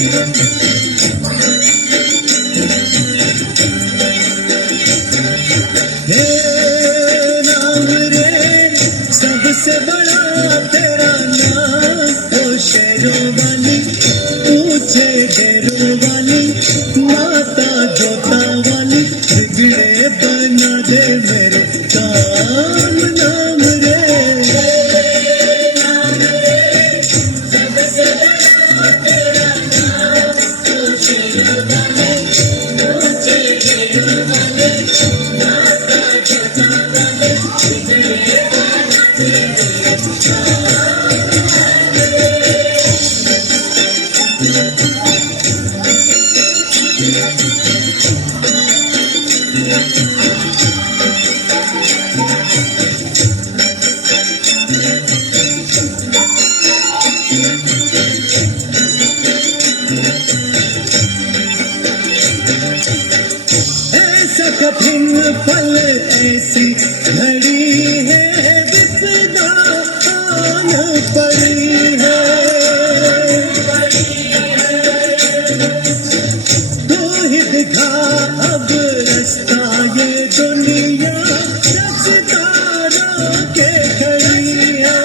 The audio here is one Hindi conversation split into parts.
हे नाम रे सबसे बड़ा तेरा नाम, ओ शेरों वाली ऊंचे डेरों वाली माता जोता वाली, बिगड़े बना दे मेरे काम। नाम रे सबसे बड़ा तेरा नाम, ओ शेरों वाली ऊंचे डेरों वाली माता जोता वाली, बिगड़े बना दे मेरे ऐसा कठिन पल ऐसी घड़ी है, विपदा आन पड़ी है, तू ही दिखा अब रास्ता, ये दुनिया रास्ता रोके खड़ी है।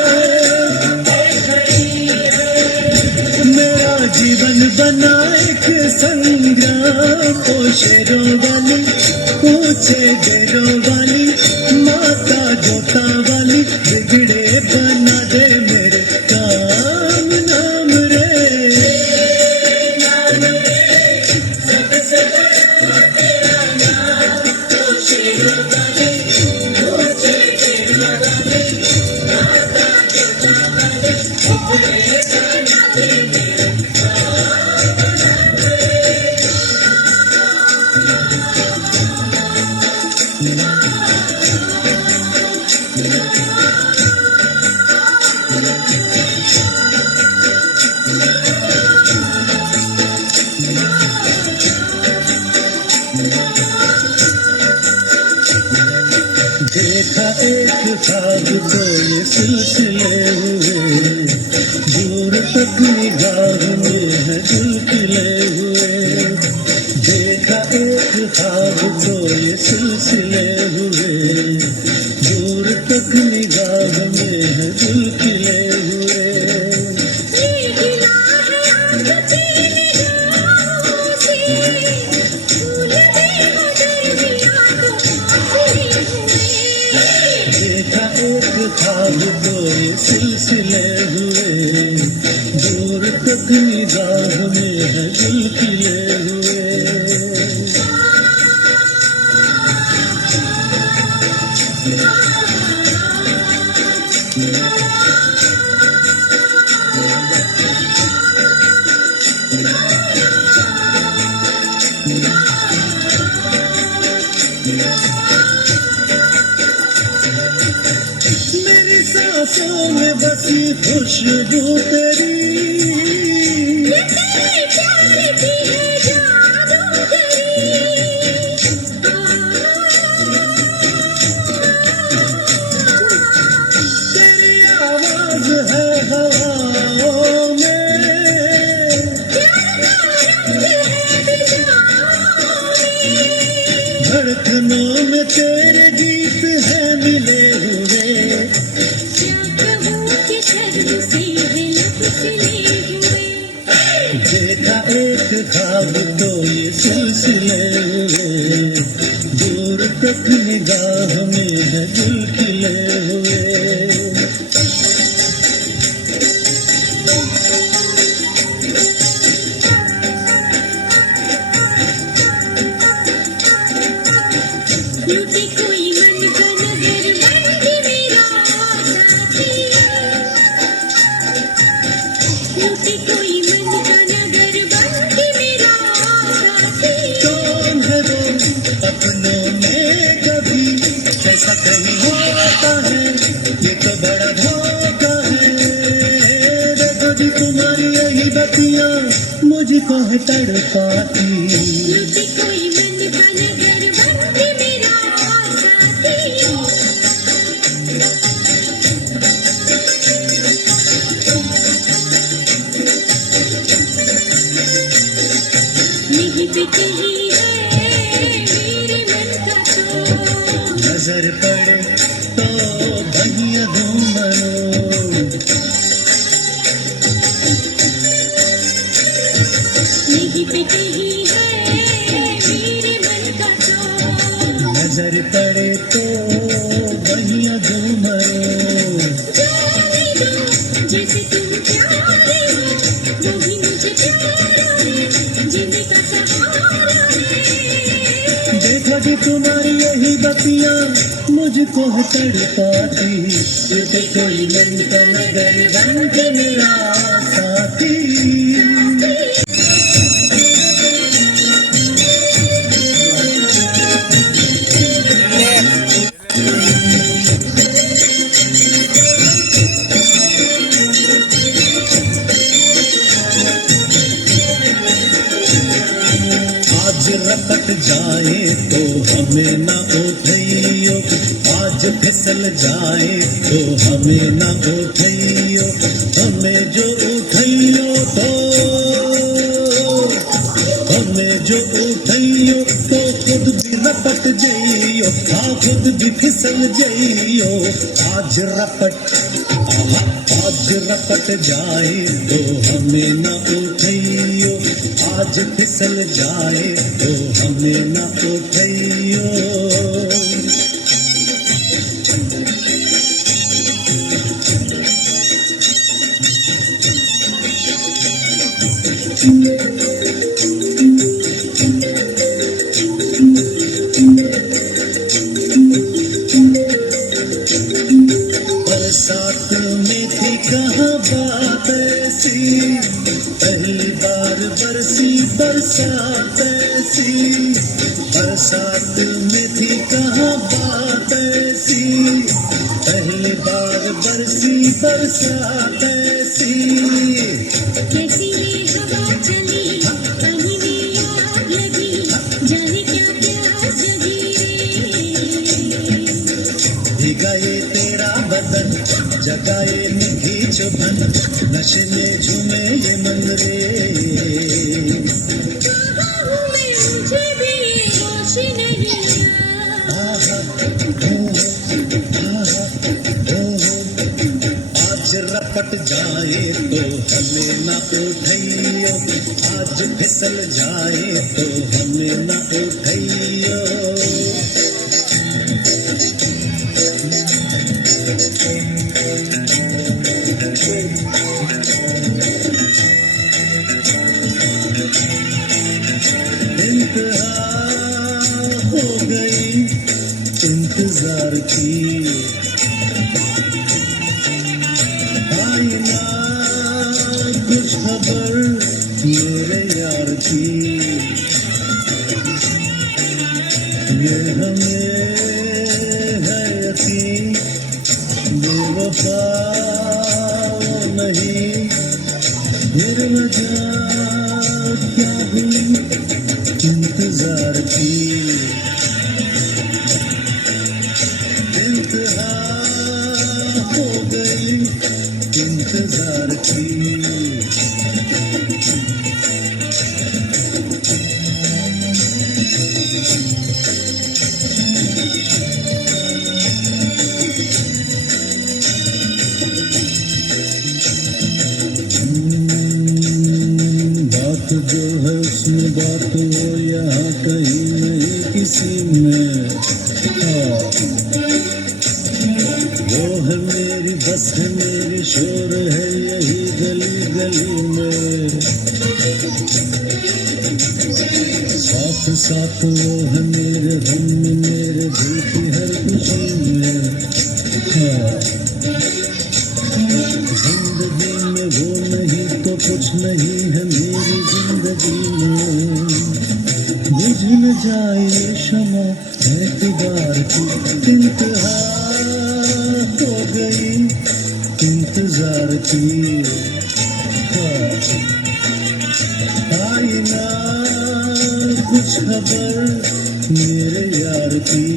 मेरा जीवन बना एक संग्राम, ओ शेरों वाली ऊंचे डेरों वाली माता जोता वाली, बिगड़े बना दे मेरे काम। नाम रे सबसे बड़ा तेरा नाम, ओ शेरों वाली ऊंचे डेरों वाली माता जोता वाली, बिगड़े बना दे मेरे देखा एक ख्वाब तो ये सिलसिले हुए, दूर तक निगाह में है दिल खिले हुए। देखा एक ख्वाब तो ये सिलसिले हुए, दूर तक निगाह में है दिल खिले हुए। देखा एक ख्वाब तो ये सिलसिले हुए, दूर तक निगाह में है दिल खिले हुए। मेरी सांसों में बसी खुशबू तेरी, ये तेरे प्यार की है जादूगरी। तेरी आवाज है हवाओं में, धड़कनों में तेरे गीत है मिले हुए। देखा एक ख्वाब तो ये सिलसिले हुए, दूर तक निगाह में है दिल खिले हुए। कोई मन का नजर बन के मेरा साथी, कोई मन का नगर बन के मेरा साथी। कौन है वो अपनों में कभी ऐसा कहीं होता है, ये तो बड़ा धोखा है। देखो जी तुम्हारी यही बतियां मुझको है तड़पाती। कोई मन का नगर बन के मेरा साथी। वो भी मुझे प्यारा है, जीने का सहारा है। देखा कि तुम्हारी यही बतियां मुझको है तड़पाती, ये कोई मन का नगर बन के मेरा साथी। आज रपट जाए तो हमें ना उठइयो, आज फिसल जाए तो हमें ना उठइयो, हमें जो उठइयो तो हमें जो उठइयो तो खुद भी रपट जइयो, हाँ खुद भी फिसल जइयो। आज रपट जाए तो हमें ना उठइयो, आज फिसल जाए तो हमें ना उठइयो। बरसात में थी कहाँ बात ऐसी, पहली बार बरसी बरसात ऐसी। बरसात में थी कहाँ बात ऐसी, पहली बार बरसी बरसात ऐसी। कैसी ये हवा चली, पानी में आग लगी, जाने क्या प्यास जगी रे। भीगा ये तेरा बदन, जगाए निकी चुभन, नशे में झूमे ये मन रे। मुझे भी होश नहीं आहा, आज रपट जाए तो हमें ना उठइयो, आज फिसल जाए तो हमें ना उठइयो। इंतहा हो गई इंतजार की, आई ना कुछ खबर मेरे यार की। ये हमें है यकीन बेवफा वो नहीं, फिर वजह क्या हुई इंतजार की। इंतहा हो गई इंतजार की। बात जो है उसमें बात हो यहाँ कहीं नहीं किसी में, वो है मेरी बस है मेरी शोर है यही गली गली में। साथ साथ वो है मेरे गम में मेरे दिल की हर खुशी में। जिंदगी में वो नहीं तो कुछ नहीं है मेरी जिंदगी में। बुझ न जाए शमा एतबार की, इंतहा हो गई इंतजार की। आई ना कुछ खबर मेरे यार की।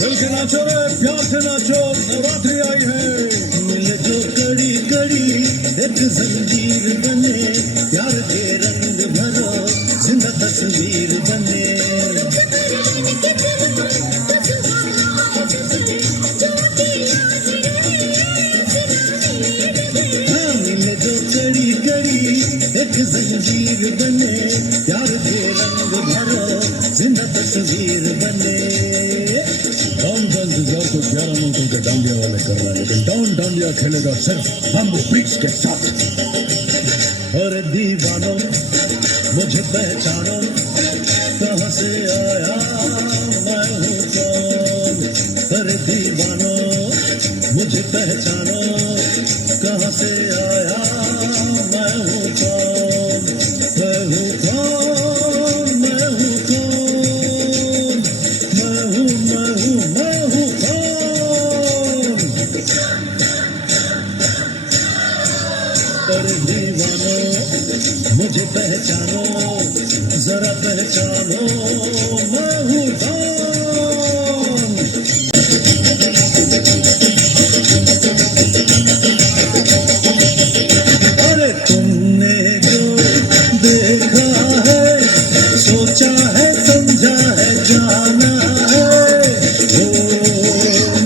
मिलके नाचो रे प्यार से नाचो, नवरात्रि आई है। मिल जो कड़ी कड़ी एक जंजीर बने, प्यार के रंग तस्वीर बने। हाँ मिले जो कड़ी कड़ी एक जंजीर बने, प्यार के रंग भरो जिंदा तस्वीर बने। डाउन डाउन जाओ तो 11 मिनटों के डांडिया वाले कर रहा है, लेकिन डाउन डांडिया खेलेगा सिर्फ हम ब्रिक्स के साथ। और दीवानों मुझे पहचानो, कहाँ से आया मैं हूँ कौन। अरे दीवानों मुझे पहचानो, कहाँ से आया मैं हूँ कौन। मैं हूँ कौन, मैं हूँ कौन, मैं हूँ कौन। अरे दीवानों मुझे पहचानो, जरा पहचानो मैं हूँ कौन। अरे तुमने जो देखा है, सोचा है, समझा है, जाना है, वो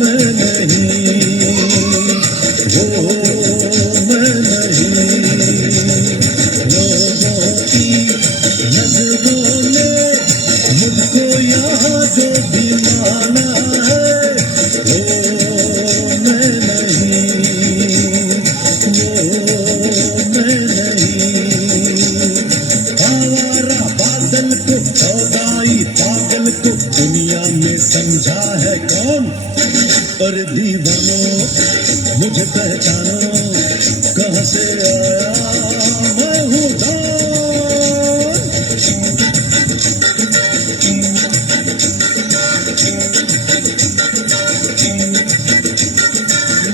मैं नहीं, वो मैं नहीं। लोगों की नजरों ने मुझको यहाँ जो भी माना है, वो मैं नहीं, वो मैं नहीं। आवारा बादल को, सौदाई पागल को दुनिया में समझा है कौन। पर दीवानों मुझे पहचानो, कहाँ से आया मैं हूँ कौन।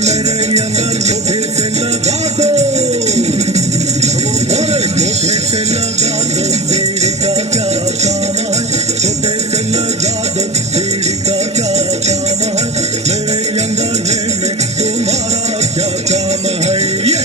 मेरे अंदर मुझे से लगा दो, अरे मुझे से लगा दो, बीड़ी का क्या काम है, मुझे से लगा दो, बीड़ी का क्या काम है। मेरे अंदर में तुम्हारा क्या काम है। ये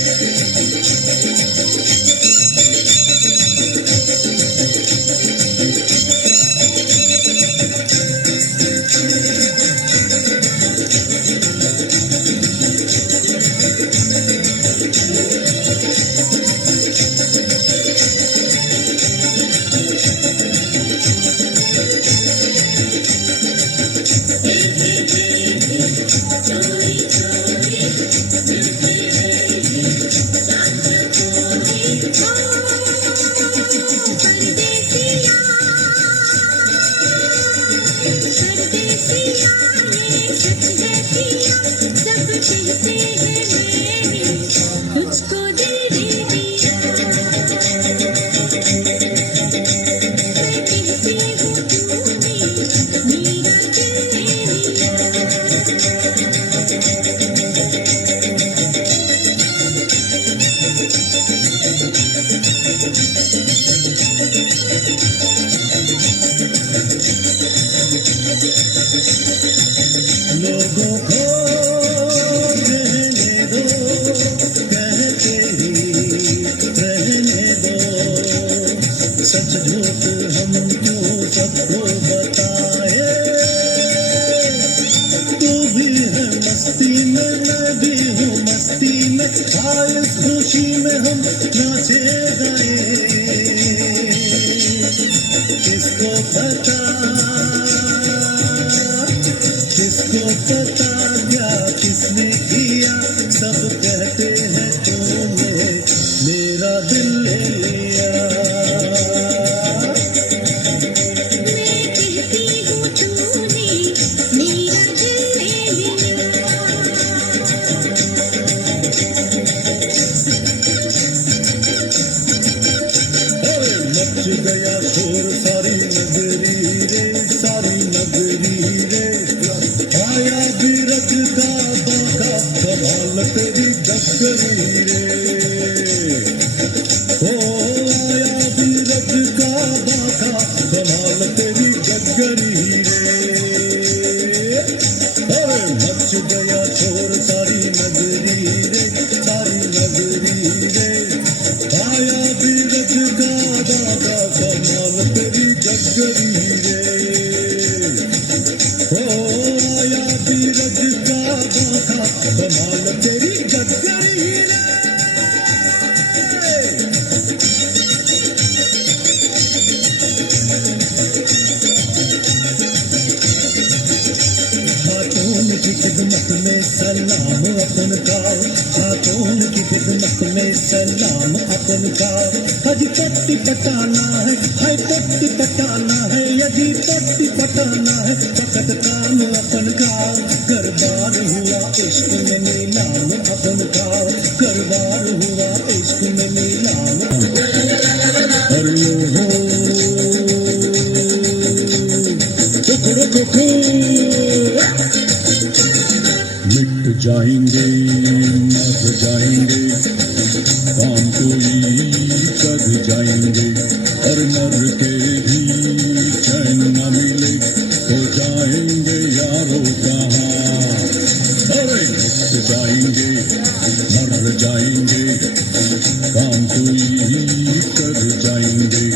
तुझको दिल दे दिया, मैं कहती हूँ तूने मेरा दिल ले लिया। लोगों को रहने दो, कहते ही रहने दो। सच झूठ हम क्यों सबको बताए। तू भी है मस्ती में, मैं भी हूँ मस्ती में, इस खुशी में हम नाचे गाए। किसको पता, किसको पता क्या किसने किया। सब कहते हैं तूने मेरा दिल ले लिया। मैं कहती हूँ तूने मेरा दिल ले लिया। अरे मच गया शोर सारी नगरी रे, सारी नगरी रे। आया बीरज का बाका, कमाल तेरी गगरी रे। ओ आया बीरज का बाका, कमाल तेरी गगरी रे। अरे मच गया शोर सारी नगरी रे, सारी नगरी रे। आया बीरज का बाका, कमाल तेरी का हजी पट्टी पटाना है, हाय पट्टी पटाना है, यदि पट्टी पटाना है फकत काम अपन का। गरबार हुआ इश्क में नीलाम अपन का, गरबार हुआ इश्क में नीलाम। अरे हो कुकड़ो कुकू मिट जाएंगे मर जाएंगे काम कोई कर जाएंगे और मर के भी चैन न मिले तो जाएंगे यारों कहाँ। अरे मिट जाएंगे मर जाएंगे काम कोई कर जाएंगे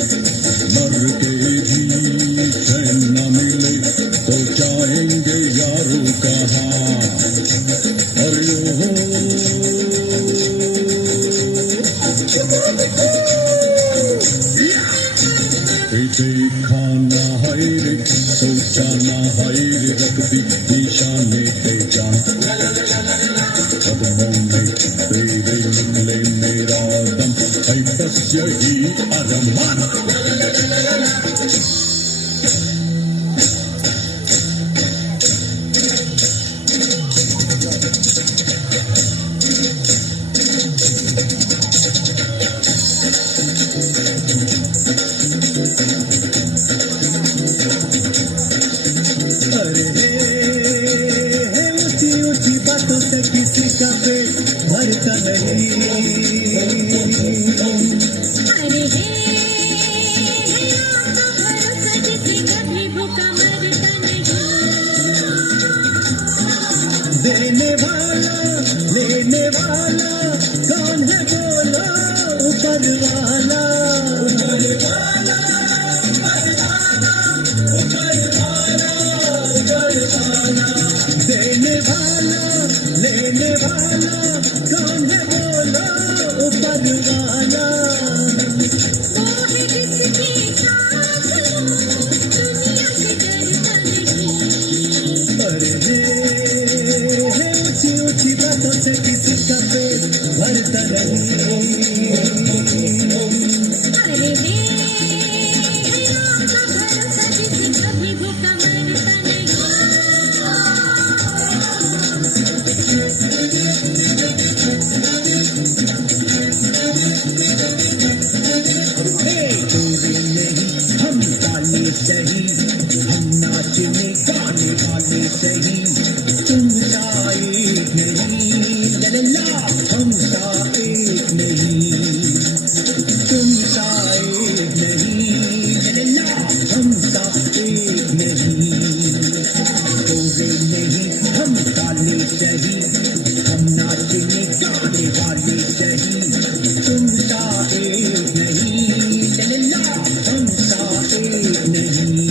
मर के भी चैन न मिले तो जाएंगे यारों कहाँ। अरे हो देखा ना है रे सोचा ना है रे रख दी निशाने पे जान कदमों में तेरे निकले मेरा दम है बस यही अरमान। अरे हे ऊंची ऊंची बातों से किसी का पेट भरता नहीं। अरे हे आपका भरोसा जिसे कभी भूखा मरता नहीं। देने वाला लेने वाला कौन है बोलो ऊपर वाला। देने वाला लेने वाला कौन है बोलो ऊपर वाला। वो है जिसके साथ हो दुनिया से डरता नहीं। अरे हे ऊंची ऊंची बातों से किसी का पेट भरता नहीं। अरे हे आपका भरोसा जिसे कभी भूखा मरता नहीं। चोरी नहीं हम गाने सही, हम नाचने गाने वाले सही। तुम सा एक नहीं लल्ला हम सा एक नहीं। तुम सा एक नहीं लल्ला हम सा एक नहीं। चोरी नहीं हम गाने सही, हम नाचने गाने वाले सही। तुम सा एक नहीं लल्ला हम सा एक नहीं।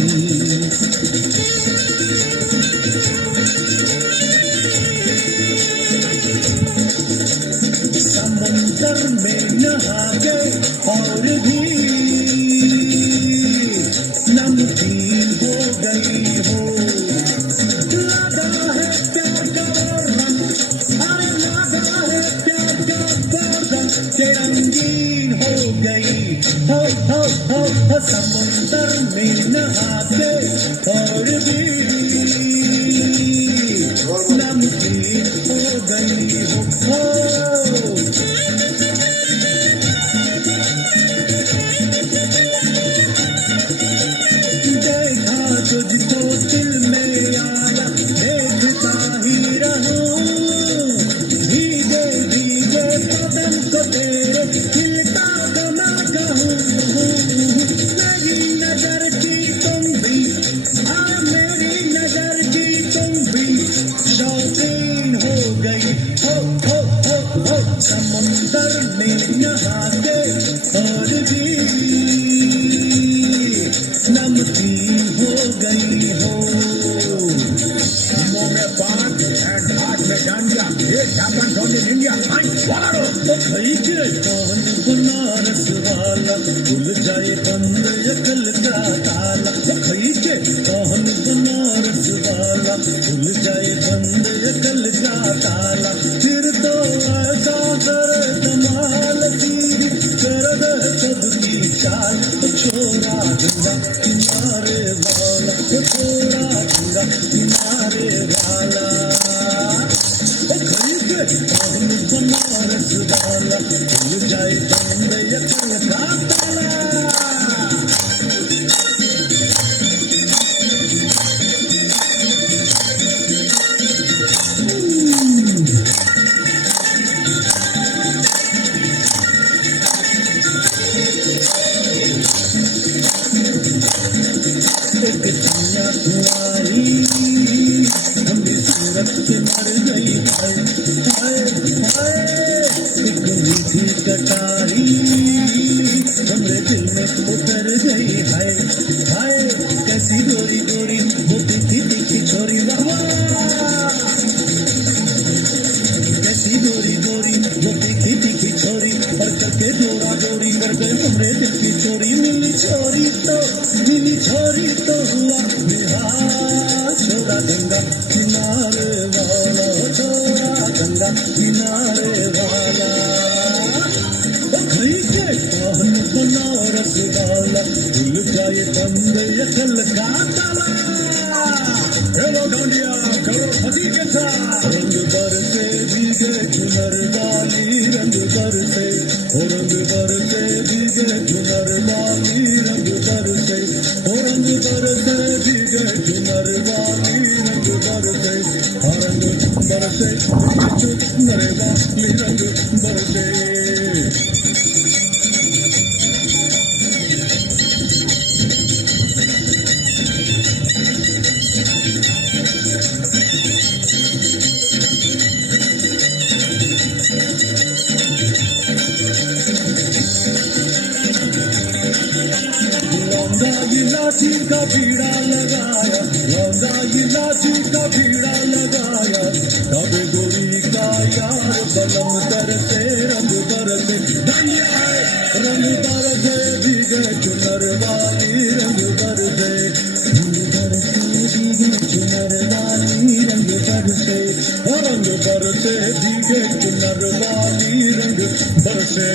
समंदर में नहा गए और भी नमकीन हो गई हो। लगा है प्यार का रंग, अरे लगा है प्यार का रंग के रंगीन हो गई हो। समुंदर में नहा गए और भी नमकीन हो गई हो। देखा तुझको दिल में आया देखता ही रहूं। भीगे भीगे बदन को तेरे खिलता गमा कहूं। मेरी नजर की तुम भी मेरी नजर की तुम भी शौकीन हो गई हो। समुंदर में नहा के और भी नमकीन हो गई हो। मुंह में पान एंड हाथ में गांजा ये जापान from in India वालो तो खई के कौन बनारस वाला खुल जाए बंद अकल का ताला। तो खई के कौन बनारस वाला खुल जाए बंद अकल का ताला। फिर तो ऐसा कर कमाल की कर किनारे वाला, वो थोड़ा गंगा किनारे वाला, ओ खरीद कौन बनारस वाला, खुल जाए बंद यखल का ताला। एक कन्याकुमारी हमें सूरत से मर गई, हाय हाय हाय, एक मीठी कटारी हमरे दिल में उतर गई, हाय हाय, कैसी गोरी गोरी वो तीखी तीखी छोरी, वाह वाह, कैसी गोरी गोरी वो तीखी तीखी छोरी, और करके जोड़ा जोड़ी कर गए हमरे दिल की चोरी, मिली छोरी तो हुआ बिहार, छोरा गंगा किनारे वाला, छोरा गंगा किनारे वाला, ओ खरीदे कौन बनारस वाला, खुल जाए बंद यखल का ताला। हेलो डांडिया करो फती के साथ, रंग बरसे भीगे चुनर वाली, रंग बरसे ओ रंग बरसे भीगे चुनर वाली, रंग बरसे ओ रंग बरसे भीगे चुनर वाली, रंग बरसे ओ रंग बरसे भीगे चुनर वाली, रंग बरसे। लौंडा इलाची का बीड़ा लगाया, लौंडा इलाची का बीड़ा लगाया, तब गोरी का यार बलम तरसे, रंग बरसे दैया है, रंग बरसे भीगे चुनर वाली, रंग बरसे भीगे चुनर वाली, रंग बरसे ओ रंग बरसे भीगे चुनर वाली, रंग बरसे।